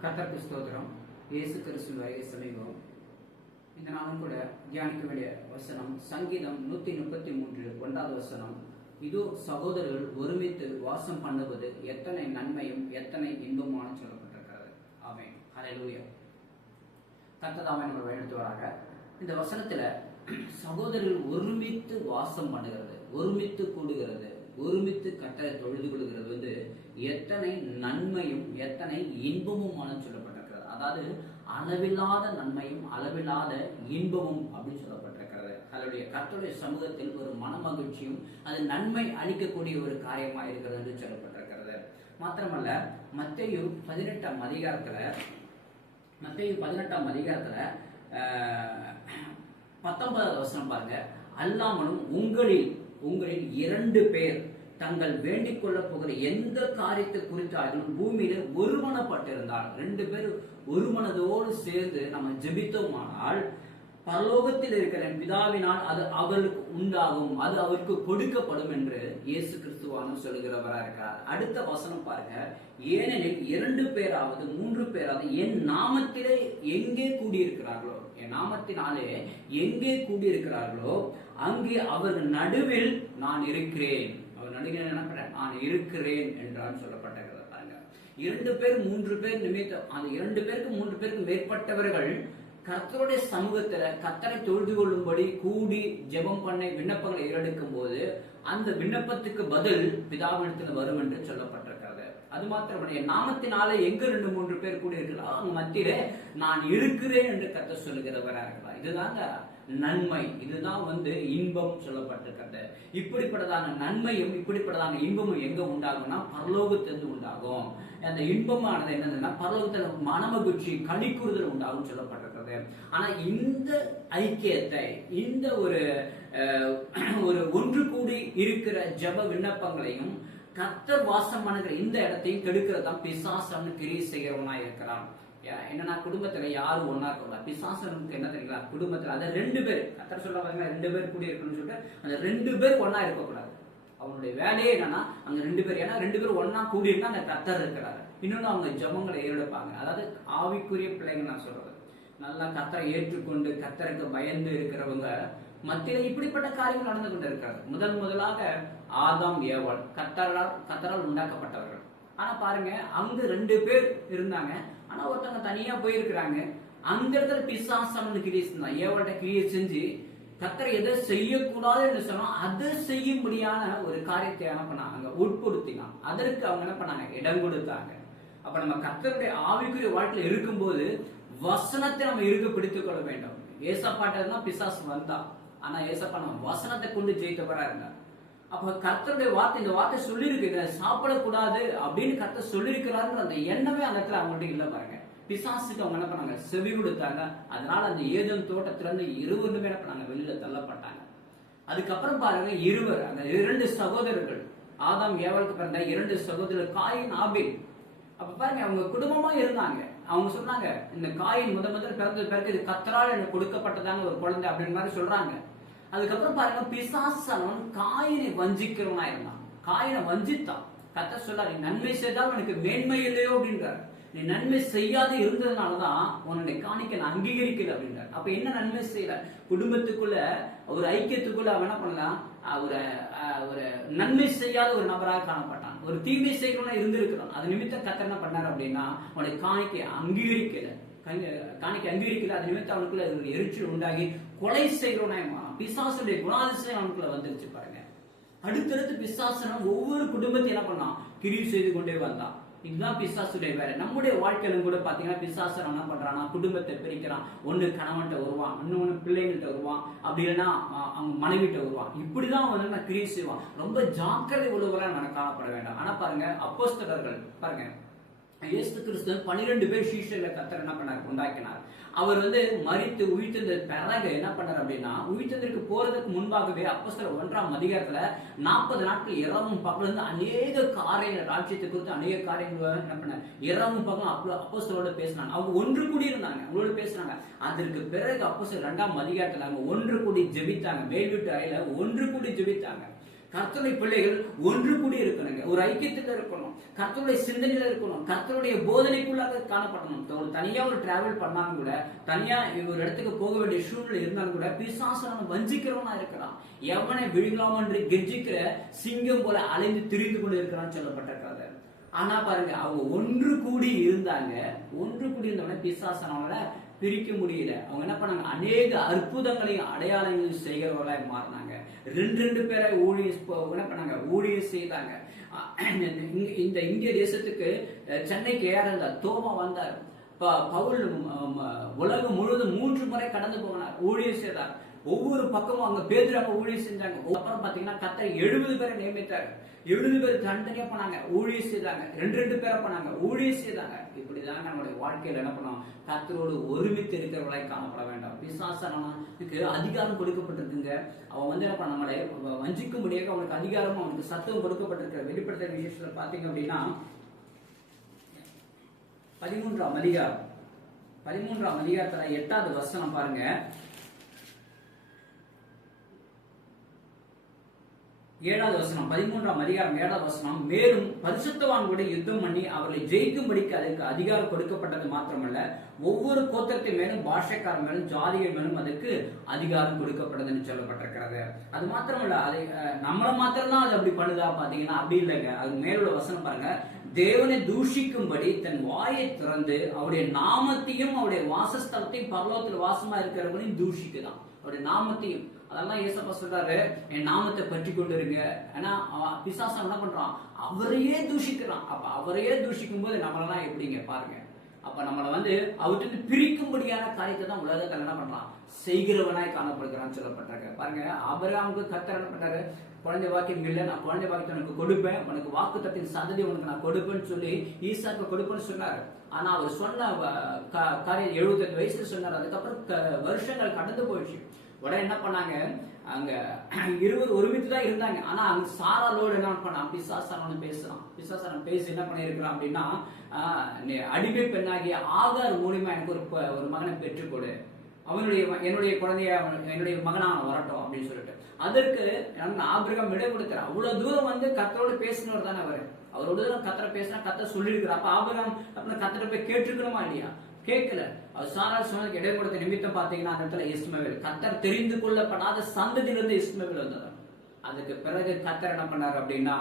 கர்த்தருக்கு ஸ்தோத்திரம். இயேசு கிறிஸ்துவின் வருகை சமீபம். இந்த நாளும் கூட தியானிக்க வேண்டிய வசனம் சங்கீதம் 133 1வது வசனம். இதோ சகோதரர்கள் ஒருமித்து வாசம் பண்ணுவது எத்தனை நன்மையும் எத்தனை இன்பமான சொல்லப்பட்டிருக்கிறது. ஆமென். ஹல்லேலூயா. கர்த்தர் தாமே நம்மை வழிநடத்துவாராக. இந்த வசனத்துல சகோதரர்கள் ஒருமித்து வாசம் பண்ணுகிறது, ஒருமித்து கூடுகிறது, ஒருமித்து கர்த்தரை தொழுது கொள்கிறது எத்தனை நன்மையும் எத்தனை இன்பமுமான சொல்லப்பட்டிருக்கிறது. அதாவது அளவில்லாத நன்மையும் அளவில்லாத இன்பமும் அப்படின்னு சொல்லப்பட்டிருக்கிறது. அதனுடைய கர்த்தருடைய சமூகத்தில் ஒரு மன மகிழ்ச்சியும் அது நன்மை அளிக்கக்கூடிய ஒரு காரியமாக இருக்கிறது என்று சொல்லப்பட்டிருக்கிறது. மாத்திரமல்ல, மத்தேயு 18ஆம் அதிகாரத்துல 19வது வசனம் பாருங்க. அல்லாமலும் உங்களில் 2 பேர் தங்கள் வேண்டிக் கொள்ள போகிற எந்த காரியத்தை குறித்தாலும் பூமியில ஒருமனப்பட்டிருந்தால், 2 பேர் ஒரு மனதோடு சேர்ந்து நம்ம ஜெபித்தோமானால் பரலோகத்தில் இருக்கிற பிதாவினால் அது அவர்களுக்கு உண்டாகும், அது அவருக்கு கொடுக்கப்படும் என்று இயேசு கிறிஸ்துவானவர் சொல்லுகிறவரா இருக்கிறார். அடுத்த வசனம் பாருங்க. ஏனெனில் 2 பேராவது 3 பேராவது என் நாமத்திலே எங்கே கூடியிருக்கிறார்களோ, என் நாமத்தினாலே எங்கே கூடியிருக்கிறார்களோ அங்கே அவர்கள் நடுவில் நான் இருக்கிறேன். அவர் நடுவில் நான் இருக்கிறேன் என்றால் சொல்லப்பட்டிருக்கிறது. 2 பேர் 3 பேர் நிமித்தம், அந்த 2 பேருக்கு 3 பேருக்கு மேற்பட்டவர்கள் கர்த்தருடைய சமூகத்துல கர்த்தரை தொழுது கொள்ளும்படி கூடி ஜெபம் பண்ண விண்ணப்பங்களை ஏறெடுக்கும் போது அந்த விண்ணப்பத்துக்கு பதில் பிதாவிடத்தில் வரும் என்று சொல்லப்பட்டிருக்கிறது. அது மாத்திரமல்ல, நாமத்தினாலே எங்க 2-3 பேர் கூடி இருக்கிறார் அவங்க மத்தியில நான் இருக்கிறேன் என்று கர்த்தர் சொல்லுகிறவரா இருக்கிறார். இதுதாங்க நன்மை, இதுதான் இன்பம் சொல்லப்பட்டிருக்கிறது. இப்படிப்பட்டதான நன்மையும் இப்படிப்பட்டதான இன்பமும் எங்க உண்டாகும்னா பரலோகத்திலிருந்து உண்டாகும். அந்த இன்பமானது என்னதுன்னா பரலோகத்துல மனமகிழ்ச்சி களிக்கூறுதல் உண்டாகும் சொல்லப்பட்டிருக்கிறது. ஆனா இந்த ஐக்கியத்தை, இந்த ஒரு ஒன்று கூடி இருக்கிற ஜெப விண்ணப்பங்களையும் கர்த்தர் வாசம் பண்ணுகிற இந்த இடத்தையும் கெடுக்கிறதான் பிசாசன் கிரியை செய்கிறவனா இருக்கிறான். என்னன்னா குடும்பத்துல யாரும் ஒன்னா இருக்க, பிசாசனுக்கு என்ன தெரியுங்களா, குடும்பத்துல அதை 2 பேர் கர்த்தர் சொல்ல பாத்தீங்கன்னா 2 பேர் கூடி இருக்கணும்னு சொல்லிட்டு அந்த 2 பேர் ஒன்னா இருக்கக்கூடாது. அவனுடைய வேலையே என்னன்னா அங்க 2 பேர், ஏன்னா 2 பேர் ஒன்னா கூடி இருந்தா அங்க கர்த்தர் இருக்கிறாரு. இன்னொன்னு அவங்க ஜெபங்களை ஏறெடுப்பாங்க. அதாவது ஆவிக்குரிய பிள்ளைங்க நான் சொல்றது, நல்லா கர்த்தரை ஏற்றுக்கொண்டு கர்த்தருக்கு பயந்து இருக்கிறவங்க மத்தியில இப்படிப்பட்ட காரியங்கள் நடந்து கொண்டு இருக்காது. முதலாக ஆதாம் ஏவாள் கர்த்தரால் உண்டாக்கப்பட்டவர்கள். ஆனா பாருங்க, அங்க 2 பேர் இருந்தாங்க. ஆனா ஒருத்தவங்க தனியா போயிருக்கிறாங்க. அந்த இடத்துல பிசாசு கிரியை செஞ்சான். ஏவாள்கிட்ட கிரியை செஞ்சு கர்த்தரை எதை செய்யக்கூடாதுன்னு சொன்னா அதை செய்யும்படியான ஒரு காரியத்தை என்ன பண்ணாங்க, அங்க உட்படுத்தினான். அதற்கு அவங்க என்ன பண்ணாங்க, இடம் கொடுத்தாங்க. அப்ப நம்ம கர்த்தருடைய ஆவிக்குரிய வாழ்க்கையில இருக்கும்போது வசனத்தை நம்ம இருக்க பிடித்துக் கொள்ள வேண்டும். ஏசப்பாட்டா பிசாசு வந்தான், ஆனா ஏசப்பா நம்ம வசனத்தை கொண்டு ஜெயித்தவரா இருந்தார். அப்ப கர்த்தருடைய வார்த்தை, இந்த வார்த்தை சொல்லியிருக்கு சாப்பிடக்கூடாது அப்படின்னு கர்த்தர் சொல்லியிருக்கிறாருன்ற அந்த எண்ணமே அந்த இடத்துல அவங்கள்ட்ட இல்ல பாருங்க. பிசாசுக்கு அவங்க என்ன பண்ணாங்க, செவி கொடுத்தாங்க. அதனால அந்த ஏதேன் தோட்டத்துல இருந்து 2 பேர் என்ன பண்ணாங்க, வெளியில தள்ளப்பட்டாங்க. அதுக்கப்புறம் பாருங்க, அந்த 2 சகோதரர்கள், ஆதாம் ஏவாளுக்கு பிறந்த 2 சகோதரர்கள் காயின் ஆபேல். அப்ப பாருங்க, அவங்க குடும்பமா இருந்தாங்க. அவங்க சொன்னாங்க, இந்த காயின் முதல்ல பிறந்த பிறகு இது கர்த்தரால் எனக்கு கொடுக்கப்பட்டதாங்க ஒரு குழந்தை அப்படின்னு மாதிரி சொல்றாங்க. அதுக்கப்புறம் பாருங்க, பிசாசன் காயினை வஞ்சிக்கிறவனா இருந்தான். காயினை வஞ்சித்தான். கர்த்தர் சொல்றாரு, நீ நன்மை செய்தால் உனக்கு மேன்மை இல்லையோ அப்படின்றார். நீ நன்மை செய்யாது இருந்ததுனாலதான் உன்னுடைய காணிக்கை நான் அங்கீகரிக்கல அப்படின்றார். அப்ப என்ன நன்மை செய்யல, குடும்பத்துக்குள்ள ஒரு ஐக்கியத்துக்குள்ள அவன் என்ன பண்ணலாம், ஒரு நன்மை செய்யாத ஒரு நபராக காணப்பட்டான். ஒரு தீமை செய்கிறவனா இருந்திருக்கிறான். அது நிமித்தம் கர்த்தர் என்ன பண்ணார் அப்படின்னா அவனுடைய காணிக்கை அங்கீகரிக்கல. அது நிமித்தம் அவனுக்குள்ள எரிச்சல் உண்டாகி கொலை செய்கிறவனா பிசாசுடைய குணாதிசயம் அவனுக்குள்ள வந்துருச்சு பாருங்க. அடுத்தடுத்து பிசாசனம் ஒவ்வொரு குடும்பத்தையும் என்ன பண்ணான், கிரியை செய்து கொண்டே வந்தான். இதுதான் பிசாசுடைய வேலை. நம்முடைய வாழ்க்கையிலும் கூட பாத்தீங்கன்னா பிசாசன் என்ன பண்றான்னா குடும்பத்தை பிரிக்கிறான். ஒண்ணு கணவன்கிட்ட வருவான், இன்னொன்னு பிள்ளைங்கள்ட்ட வருவான், அப்படி இல்லைன்னா அவங்க மனைவிட்ட வருவான். இப்படிதான் கிரியை செய்வான். ரொம்ப ஜாக்கிரதை உள்ளவரா நம்ம காணப்பட வேண்டாம். ஆனா பாருங்க, அப்போஸ்தலர்கள் பாருங்க, இயேசு கிறிஸ்து 12 பேர் சீஷர்களை கர்த்தர் என்ன பண்ணார், உண்டாக்கினார். அவர் மரித்து உயிர்த்தெழுந்த பிறகு என்ன பண்ணார் அப்படின்னா, உயிர்த்தெழுந்ததற்கு போறதுக்கு முன்பாகவே அப்போஸ்தலர் 1ஆம் அதிகாரத்துல 40 நாட்கள் இரவும் பகலும் அநேக காரியங்கள், ராஜ்யத்தை குறித்து அநேக காரியங்கள் என்ன பண்ண இரவும் பகலும் அப்போஸ்தலரோட பேசினாங்க. அவங்க ஒன்று கூடி இருந்தாங்க, அவங்களோட பேசினாங்க. அதற்கு பிறகு அப்போஸ்தலர் 2ஆம் அதிகாரத்துல அவங்க ஒன்று கூடி ஜெபித்தாங்க. மேல் வீட்டு அறையில ஒன்று கூடி ஜெபித்தாங்க. கர்த்தருடைய பிள்ளைகள் ஒன்று கூடி இருக்கணுங்க, ஒரு ஐக்கியத்தில் இருக்கணும், கர்த்தருடைய சிந்தனையில இருக்கணும், கர்த்தருடைய போதனைக்குள்ளாக காணப்படணும். ஒரு தனியா ஒரு டிராவல் பண்ணாலும் கூட, தனியா ஒரு இடத்துக்கு போக வேண்டிய சூழ்நிலை இருந்தாலும் கூட பிசாசு வஞ்சிக்கிறவனா இருக்கிறான். எவனை விழுங்கலாம் என்று கெஞ்சிக்கிற சிங்கம் போல அலைந்து திரிந்து கொண்டு இருக்கிறான்னு சொல்லப்பட்டிருக்காங்க. ஆனா பாருங்க, அவங்க ஒன்று கூடி இருந்தாங்க. ஒன்று கூடி இருந்தவன பிசாசனால பிரிக்க முடியல. அவங்க என்ன பண்ணாங்க, அநேக அற்புதங்களையும் அடையாளங்களையும் செய்கிறவர்களாக மாறினாங்க. ரெண்டு பேரை என்ன பண்ணாங்க, ஊழியம் செய்தாங்க. இந்த இந்திய தேசத்துக்கு சென்னைக்கு ஏறார் தோமா வந்தார். பவுல் உலகம் முழுவதும் 3 முறை கடந்து போனார், ஊழியம் செய்தார். ஒவ்வொரு பக்கமும் அங்க பேதுரு ஊழியம் செஞ்சாங்க. அப்புறம் பாத்தீங்கன்னா கர்த்தர் 70 பேரை நியமித்தார். 70 பேர் தனித்தனியா பண்ணாங்க, ஊழியம் செய்தாங்க. 2 பேரை பண்ணாங்க, ஊழியம் செய்தாங்க. இப்படிதாங்க நம்மளுடைய வாழ்க்கையில என்ன பண்ணோம், கர்த்தரோடு ஒருமித்து இருக்கிறவர்களாய் காணப்பட வேண்டாம். பிசாசனுக்கு அதிகாரம் கொடுக்கப்பட்டிருக்குங்க. அவன் வந்து என்ன பண்ண, நம்மளை வஞ்சிக்க முடியாது. அவனுக்கு அதிகாரம், அவனுக்கு சத்துவம் கொடுக்கப்பட்டிருக்க. வெளிப்படுத்த விசேஷத்துல பாத்தீங்க அப்படின்னா 13ஆம் அதிகாரத்துல 8வது வசனம் பாருங்க. 7வது வசனம், 13ஆம் அதிகாரம் 7வது வசனம். மேலும் பரிசுத்தவான்களுடைய யுத்தம் பண்ணி அவர்களை ஜெயிக்கும்படிக்கு அதற்கு அதிகாரம் கொடுக்கப்பட்டது மாத்திரமல்ல, ஒவ்வொரு கோத்திரத்தின் மேலும், பாஷைக்கார மேலும், ஜாதிகள் மேலும் அதற்கு அதிகாரம் கொடுக்கப்பட்டதுன்னு சொல்லப்பட்டிருக்கிறது. அது மாத்திரமல்ல, அதை நம்மள மாத்திரம்தான் அது அப்படி பண்ணுதா பாத்தீங்கன்னா அப்படி இல்லைங்க. அது மேலுள்ள வசனம் பாருங்க. தேவனை தூஷிக்கும்படி தன் வாயை திறந்து அவருடைய நாமத்தையும் அவருடைய வாசஸ்தலத்தையும் பரலோகத்தில் வாசமா இருக்கிறவங்களையும் தூஷிக்குதான், அவருடைய நாமத்தையும். அதெல்லாம் ஏசப்பா சொல்றாரு, என் நாமத்தை பற்றி கொண்டிருங்க. ஏன்னா பிசாசம் என்ன பண்றான், அவரையே தூஷிக்கிறான். அப்ப அவரையே தூஷிக்கும் போது நம்மளெல்லாம் எப்படிங்க பாருங்க. அப்ப நம்மளை வந்து அவர்கிட்ட பிரிக்கும்படியான காரியத்தை தான் உலகத்தில் என்ன பண்றான், செய்கிறவனாய் காணப்படுகிறான்னு சொல்லப்பட்டிருக்க. பாருங்க, ஆபிரகாமுக்கு கர்த்தர் என்ன பண்றாரு, குழந்தை வாக்கியம் இல்லை, நான் குழந்தை வாக்கியத்தை உனக்கு கொடுப்பேன், உனக்கு வாக்குத்தத்தின் சந்ததி உனக்கு நான் கொடுப்பேன்னு சொல்லி ஈசாக்கு கொடுப்பேன்னு சொன்னாரு. ஆனா அவர் சொன்ன காரியம் 75 வயசுல சொன்னார். அதுக்கப்புறம் வருஷங்கள் கடந்து போயிடுச்சு. உடனே என்ன பண்ணாங்க, அங்க 20 ஒருமித்து தான் இருந்தாங்க. ஆனா அங்க சாராளோடு என்ன பண்ணான், பிசாசான பேசுறான். பிசாசான பேசி என்ன பண்ணிருக்கிறான் அப்படின்னா, அடிமை பெண்ணாகிய ஆகார் மூலியமா எனக்கு ஒரு மகனை பெற்றுக்கொடு, என்னுடைய குழந்தைய என்னுடைய மகனான வரட்டும் அப்படின்னு சொல்லிட்டு. அதற்கு ஆபிரகாம் விடை கொடுக்கிறார். அவ்வளவு தூரம் வந்து கர்த்தரோடு பேசினவர் தானே அவரோட தூரம் கர்த்தரை பேசினா கர்த்தர் சொல்லியிருக்கிறார். அப்ப ஆபிரகாம் அப்படின்னா கர்த்தரை போய் கேட்டிருக்கணுமா இல்லையா? கேட்கல. அவர் சாராள் சொன்னதுக்கு இடம் கொடுத்த நிமித்தம் பாத்தீங்கன்னா அந்த இடத்துல இஸ்மவேல், கர்த்தர் தெரிந்து கொள்ளப்படாத சந்ததியிலிருந்து இஸ்மவேல் வந்தவர். அதுக்கு பிறகு கர்த்தர் என்ன பண்ணார் அப்படின்னா,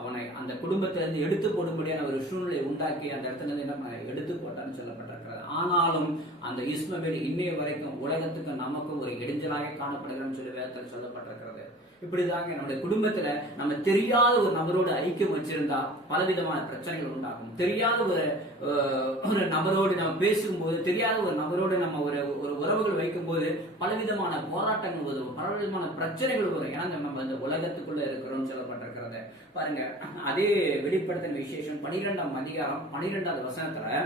அவனை அந்த குடும்பத்திலிருந்து எடுத்து போடும்படியான ஒரு சூழ்நிலை உண்டாக்கி அந்த இடத்துல இருந்து என்ன பண்ண எடுத்து போட்டான்னு சொல்லப்பட்டிருக்கிறது. ஆனாலும் அந்த இஸ்மவேல் இன்னைய வரைக்கும் உலகத்துக்கு நமக்கும் ஒரு இடைஞ்சலாக காணப்படுகிறன்னு சொல்லி வேதத்தில் சொல்லப்பட்டிருக்கிறது. இப்படிதாங்க நம்முடைய குடும்பத்துல நம்ம தெரியாத ஒரு நபரோடு ஐக்கியம் வச்சிருந்தா பலவிதமான பிரச்சனைகள் உண்டாகும். தெரியாத ஒரு நபரோடு நம்ம பேசும்போது, தெரியாத ஒரு நபரோடு நம்ம ஒரு உறவுகள் வைக்கும் போது பலவிதமான போராட்டங்கள் வரும், பலவிதமான பிரச்சனைகள் வரும். ஏன்னா நம்ம இந்த உலகத்துக்குள்ள இருக்கிறோம் சொல்லப்பட்டிருக்கிறது. பாருங்க, அதே வெளிப்படுத்தின விசேஷம் 12ஆம் அதிகாரம் 12வது வசனத்துல,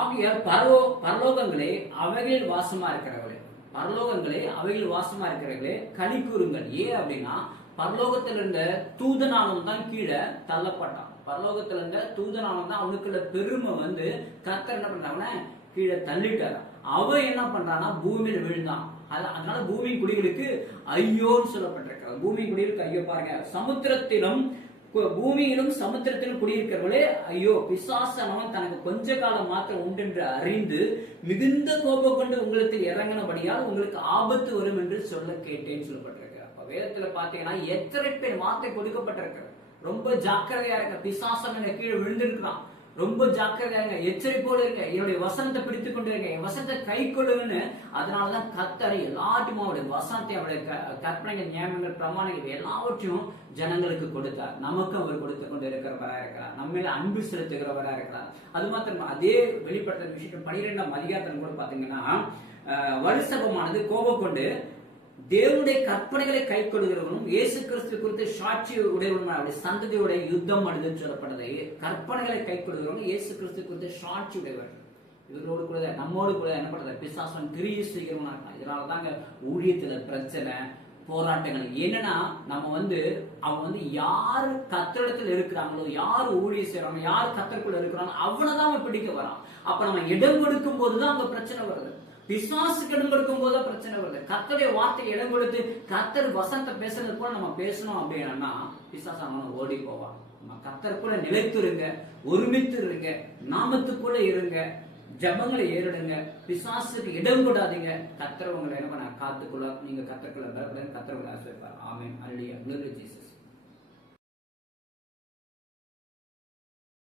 ஆகிய பரலோகங்களே அவைகளில் வாசமா இருக்கிறவர்களே, பரலோகங்களே அவைகளில் வாசமா இருக்கிறவர்களே களி கூறுங்கள். ஏன் அப்படின்னா, பரலோகத்தில் இருந்த தூதனானவன் தான் கீழே தள்ளப்பட்டான். பரலோகத்துல இருந்த தூதனானவன் தான் அவனுக்குள்ள பெருமை வந்து கர்த்தர் என்ன பண்றாங்க, கீழே தள்ளிட்டார். அவன் என்ன பண்றான்னா பூமியில விழுந்தான். அதனால பூமி குடிகளுக்கு ஐயோன்னு சொல்லப்பட்டிருக்க. பூமி குடிகளுக்கு ஐயோ. பாருங்க, சமுத்திரத்திலும் பூமியிலும் சமுத்திரத்திலும் குடியிருக்கிறவர்களே ஐயோ, பிசாசனவன் தனக்கு கொஞ்ச காலம் மாத்திரம் உண்டு என்று அறிந்து மிகுந்த கோபம் கொண்டு உங்களுக்கு இறங்கினபடியால் உங்களுக்கு ஆபத்து வரும் என்று சொல்ல கேட்டேன்னு சொல்லப்பட்டிருக்கு. அப்ப வேதத்துல பாத்தீங்கன்னா எத்தனை பேர் வார்த்தை கொடுக்கப்பட்டிருக்கு. ரொம்ப ஜாக்கிரதையா இருக்க. பிசாசன் கீழே விழுந்திருக்கிறான், ரொம்ப ஜாக்கிரதையாங்க, எச்சரிப்போடு இருங்க, என்னுடைய வசனத்தை பிடித்துக் கொண்டு இருங்க, என் வசனத்தை கை கொள்ளுன்னு. அதனாலதான் கர்த்தர் எல்லாத்தையும் அவருடைய வசனத்தை, அவருடைய கற்பனைகள், நியமங்கள், பிரமாணங்கள் எல்லாவற்றையும் ஜனங்களுக்கு கொடுத்தார். நமக்கு அவர் கொடுத்து கொண்டு இருக்கிறவரா இருக்கிறார், நம்ம அன்பு செலுத்துகிறவரா இருக்கிறார். அது மாத்திரம் அதே வெளிப்படுத்த விஷயம் 12ஆம் அதிகாரத்தில் கூட பாத்தீங்கன்னா, வருஷபமானது கோபம் கொண்டு தேவனுடைய கற்பனைகளை கை கொள்கிறவனும் இயேசு கிறிஸ்து குறித்து சாட்சி உடையவனும் சந்ததியுடைய யுத்தம் அடைதுன்னு சொல்லப்பட்டது. கற்பனைகளை கை கொள்கிறவனும் இயேசு கிறிஸ்து குறித்து சாட்சி உடையவர். இவரோடு கூட நம்மோடு கூட என்ன பண்றது, பிசாசன் கிரியை செய்கிறவனா இருக்கான். இதனாலதாங்க ஊழியத்துல பிரச்சனை, போராட்டங்கள். என்னன்னா நம்ம அவன் யாரு கத்திரத்துல இருக்கிறாங்களோ, யாரு ஊழிய செய்யறாங்க, யாரு கத்தருக்குள்ள இருக்கிறாங்க, அவனைதான் அவன் பிடிக்க வரான். அப்ப நம்ம இடம் கொடுக்கும் போதுதான் அங்க பிரச்சனை வருது. பிசாசுக்கு இடம் கொடுக்கும் போது பிரச்சனை வருது. கர்த்தருடைய வார்த்தை இடம் கொடுத்து கர்த்தர் வசனத்தை பேசுறது போல நம்ம பேசணும் அப்படின்னா பிசாசு அவன ஓடி போவான். நம்ம கர்த்தருக்குள்ள நிலைத்திருங்க, ஒருமித்து இருங்க, நாமத்துக்குள்ள இருங்க, ஜபங்களை ஏறிடுங்க, பிசாசுக்கு இடம் கொடாதீங்க. கர்த்தர் உங்களை என்ன பண்ண காத்துக்குள்ள, நீங்க கர்த்தருக்குள்ள கர்த்தருக்குள்ள ஆசீர்வதிப்பார். ஆமென். அல்லேலூயா.